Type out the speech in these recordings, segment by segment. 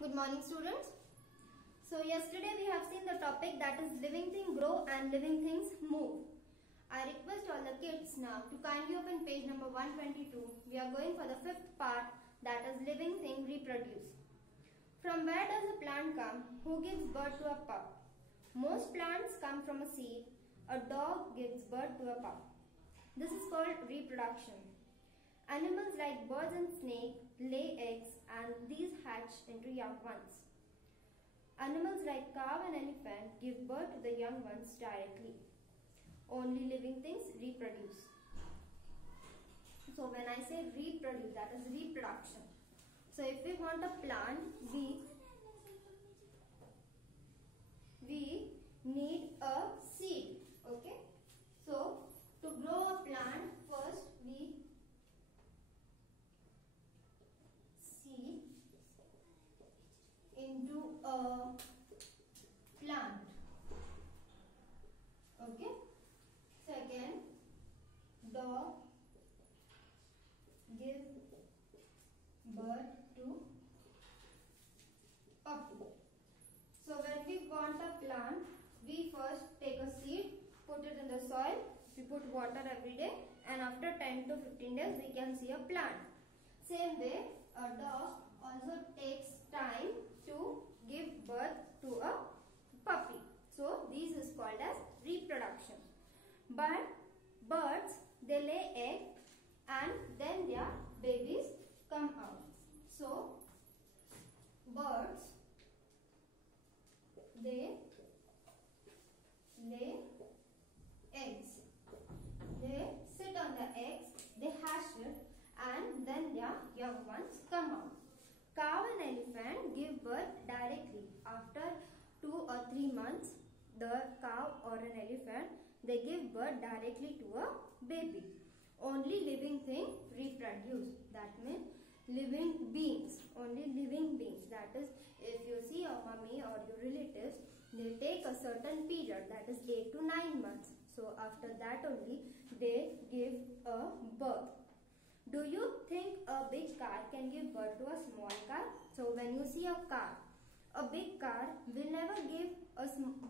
Good morning, students. So yesterday we have seen the topic that is living things grow and living things move. I request all the kids now to kindly open page number 122. We are going for the fifth part, that is living thing reproduce. From where does a plant come? Who gives birth to a pup? Most plants come from a seed. A dog gives birth to a pup. This is called reproduction. Animals like birds and snakes lay eggs and these hatch into young ones. Animals like cow and elephant give birth to the young ones directly. Only living things reproduce. So when I say reproduce, that is reproduction. So if we want a plant, we need a seed. Okay. So to grow a plant, first we seed into a plant. Okay. Second, dog give birth to puppy. So when we want a plant, we first take a seed, put it in the soil, we put water every day, and after 10 to 15 days we can see a plant. Same way, a dog also takes time to give birth to a puppy. So this is called as reproduction. But birds, they lay egg and then their babies come out. So birds, they lay eggs. They sit on the eggs, they hatch it, and then their young ones come out. Cow and elephant give birth directly. After 2 or 3 months, the cow or an elephant, they give birth directly to a baby. Only living thing reproduce. That means living beings. Only living beings. That is, if you see your mummy or your relatives, they take a certain period, that is 8 to 9 months. So after that only they give a birth. Do you think a big car can give birth to a small car? So when you see a car, a big car will never give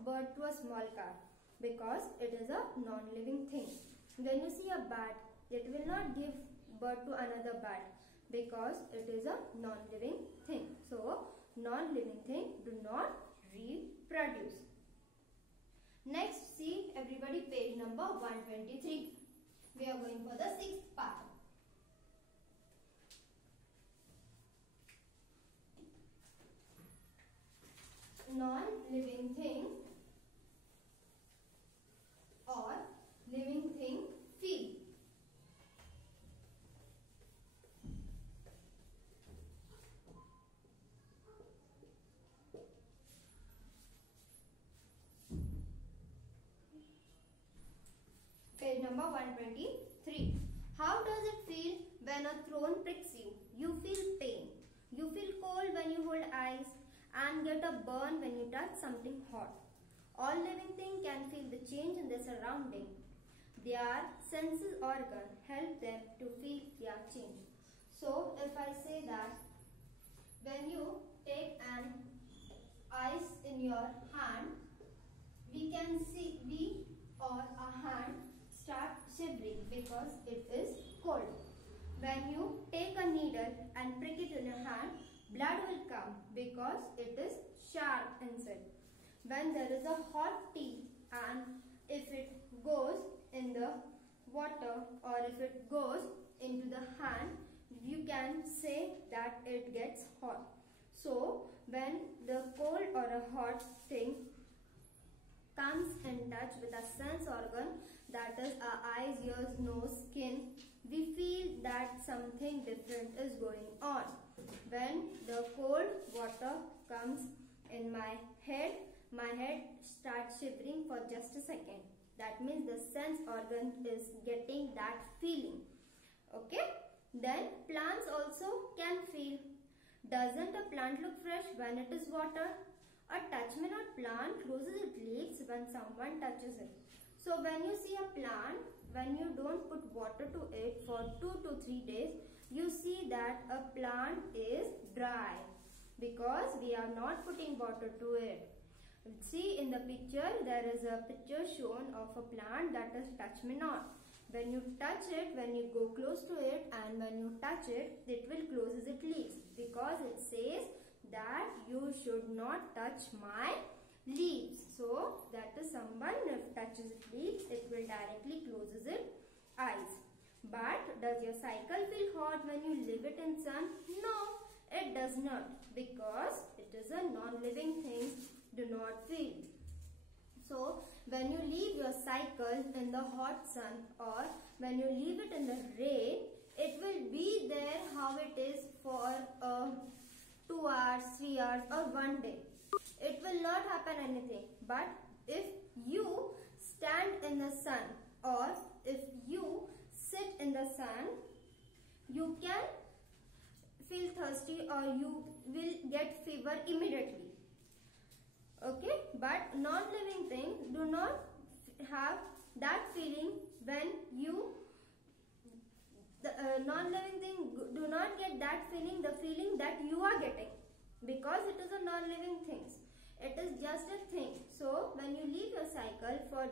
birth to a small car because it is a non-living thing. When you see a bat, it will not give birth to another bat because it is a non-living thing. So non-living thing do not reproduce. Next, see everybody page number 123. We are going for the sixth part. Non-living thing or living thing feel. Page number 123. How does it feel when a thorn pricks you? You feel pain. You feel cold when you hold ice and get a burn when you touch something hot. All living things can feel the change in their surrounding. Their senses organ help them to feel their change. So if I say that when you take an ice in your hand, we can see our hand start shivering because it is cold. When you take a needle and prick it in your hand, blood will come because it is sharp inside. When there is a hot tea and if it goes in the water or if it goes into the hand, you can say that it gets hot. So when the cold or a hot thing comes in touch with a sense organ, that is our eyes, ears, nose, skin, we feel that something different is going on. When the cold water comes in my head starts shivering for just a second. That means the sense organ is getting that feeling. Okay? Then plants also can feel. Doesn't a plant look fresh when it is watered? A touch-me-not plant closes its leaves when someone touches it. So when you see a plant, when you don't put water to it for 2 to 3 days, you see that a plant is dry. because we are not putting water to it. See in the picture, there is a picture shown of a plant that is touch me not. When you touch it, when you go close to it and when you touch it, it will close its leaves because it says that you should not touch my leaves. So that is someone if touches its leaves, it will directly closes its eyes. But does your cycle feel hot when you leave it in sun? No, it does not, because it is a non-living thing, do not feel. So when you leave your cycle in the hot sun or when you leave it in the rain, it will be there how it is for 2 hours, 3 hours or 1 day. It will not happen anything. But if you stand in the sun or if you sit in the sun, you can feel thirsty or you will get fever immediately. Okay, but non-living things do not have that feeling when you, non-living thing do not get that feeling, the feeling that you are getting, because it is a non-living thing. It is just a thing. So when you leave your cycle for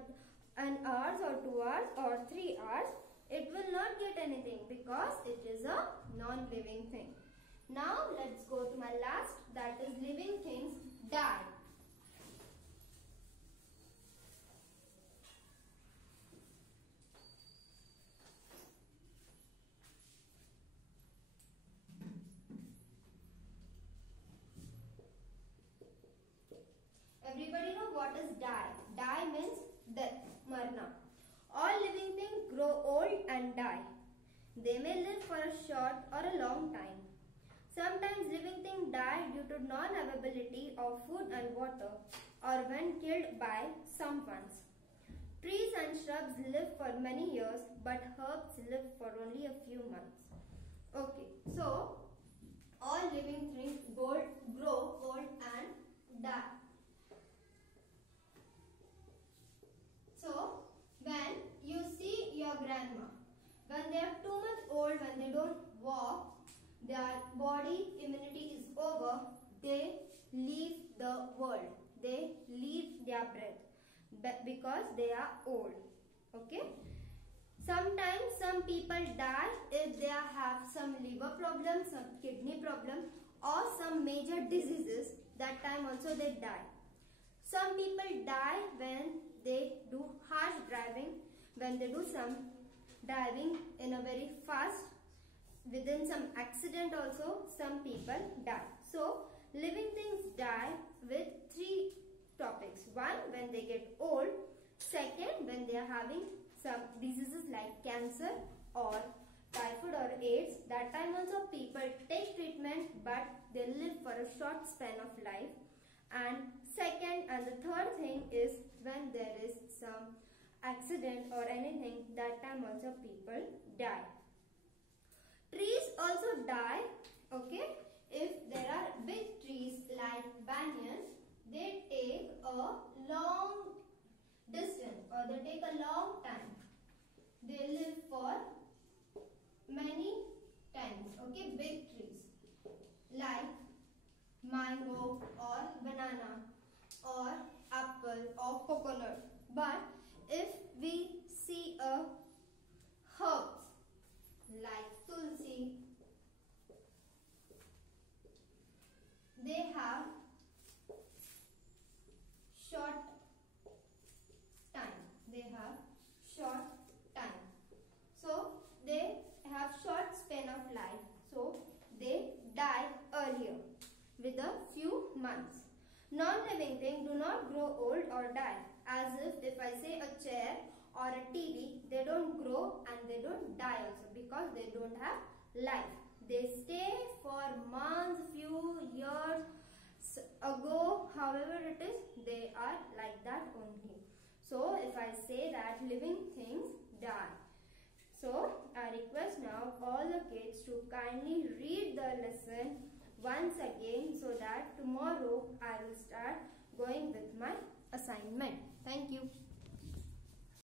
an hour or 2 hours or 3 hours, it will not get anything because it is a non-living thing. Now let's go to my last, that is living things die. Everybody know what is die? Die means death, marna. All living things grow old and die. They may live for a short or a long time. Sometimes living things die due to non-availability of food and water or when killed by someone. Trees and shrubs live for many years, but herbs live for only a few months. Okay, so all living things grow old and die. So, when you see your grandma, when they are too much old, when they don't walk, their body immunity is over, they leave the world. They leave their breath because they are old. Okay? Sometimes some people die if they have some liver problem, some kidney problem or some major diseases. That time also they die. Some people die when they do harsh driving, when they do some driving in a very fast, within some accident also some people die. So living things die with 3 topics. 1, when they get old. 2nd, when they are having some diseases like cancer or typhoid or AIDS. That time also people take treatment but they live for a short span of life. And 2nd and the 3rd thing is when there is some accident or anything, that time also people die. Trees also die, okay, if there are big trees like banyan, they take a long distance or they take a long time. They live for many times, okay, big trees like mango or banana or apple or coconut. But if we see a herbs like tulsi, they have short time. They have short time. So they have short span of life. So they die earlier with a few months. Non-living things do not grow old or die. As if I say a chair or a TV, they don't grow and they don't die also because they don't have life. They stay for months, few years ago, however it is, they are like that only. So if I say that living things die. So I request now all the kids to kindly read the lesson once again so that tomorrow I will start going with my assignment. Thank you.